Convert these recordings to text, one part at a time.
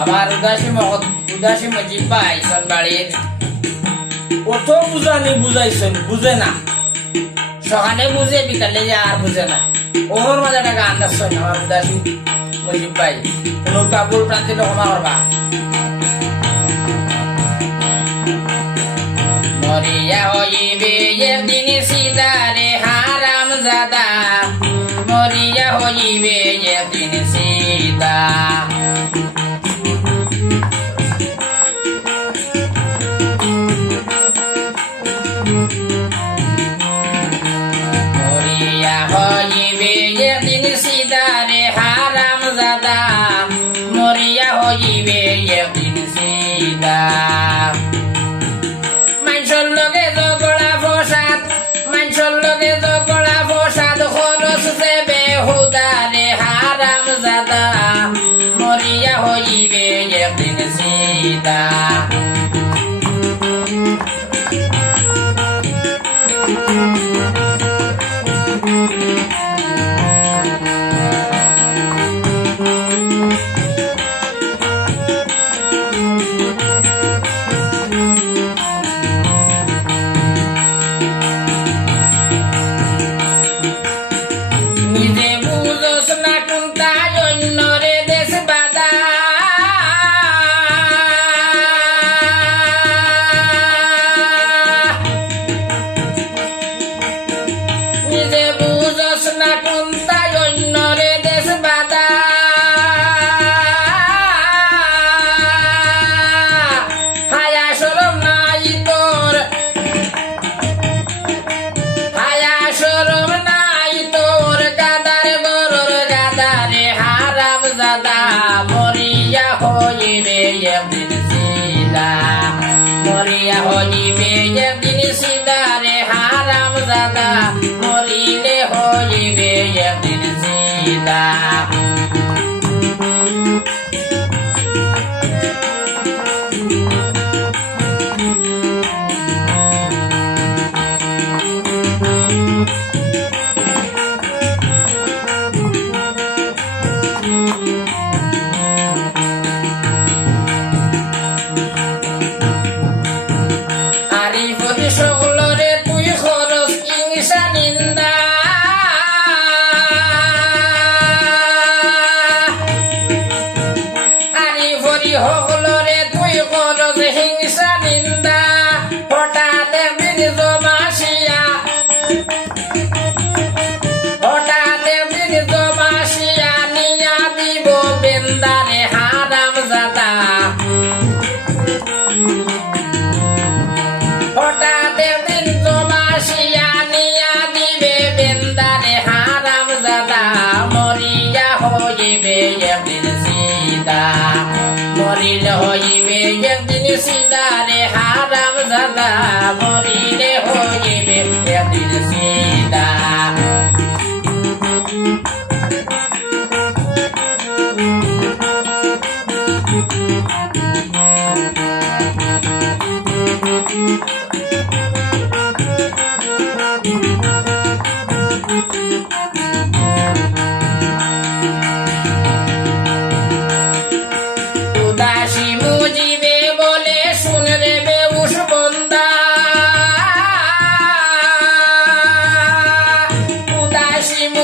আমার উদাসী মহৎ উদাসী মজিব ভাই বাড়ির। কত বুঝানি বুঝাইছেন বুঝে না। সকালে বুঝে বিকালে যে আর বুঝে না। ওর মাঝে একটা গান নাচছেন আমার উদাসী মজিব ভাই। কোনো কাপড় প্রান্তি ক্ষমা করবা। মরিয়া হইবে একদিন সিদারে হারাম জাদা। মরিয়া হইবে একদিন সীতা হইবে একদিন সীতা মানুষের লগে জগড়া ফসাদ মানুষের লগে জগড়া ফসাদ খরচ দেবে হুদারে হারাম জাদা, মরিয়া হইবে একদিন সীতা। নিজে ရိယဟောဒီမေယံပြ হইবে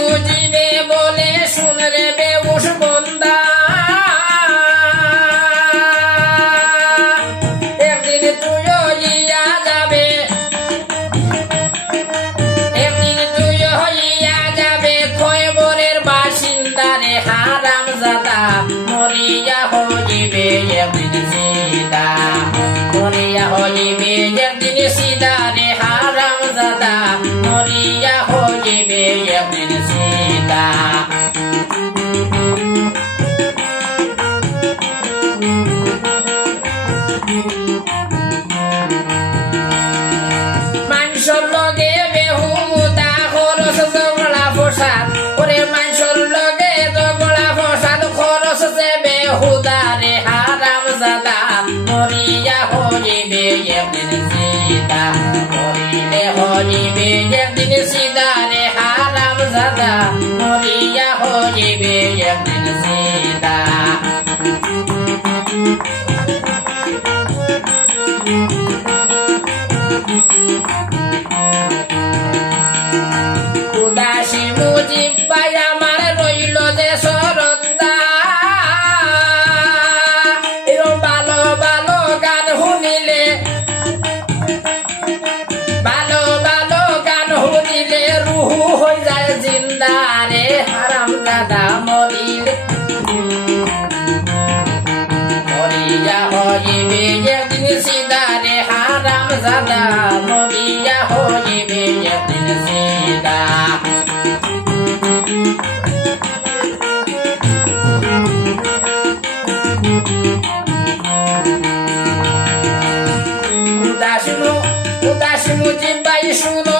উদাসী বলে, শুন রে বেউস বন্দা। একদিন তুইও ইয়া যাবে। একদিন তুই হইয়া যাবে। খয়বরের বাসিন্দারে হারাম জাদা মরিয়া হইবে একদিন সিদা মরিয়া হইবে একদিন মরিলে হইবে একদিন সীতা রে হারাম দাদা মরিল। মরিয়া হইবে একদিন সিদারে, হারাম দাদা মরিয়া হইবে একদিন সিদা। উদাসীন উদাসীন জিম্বাই শুনো।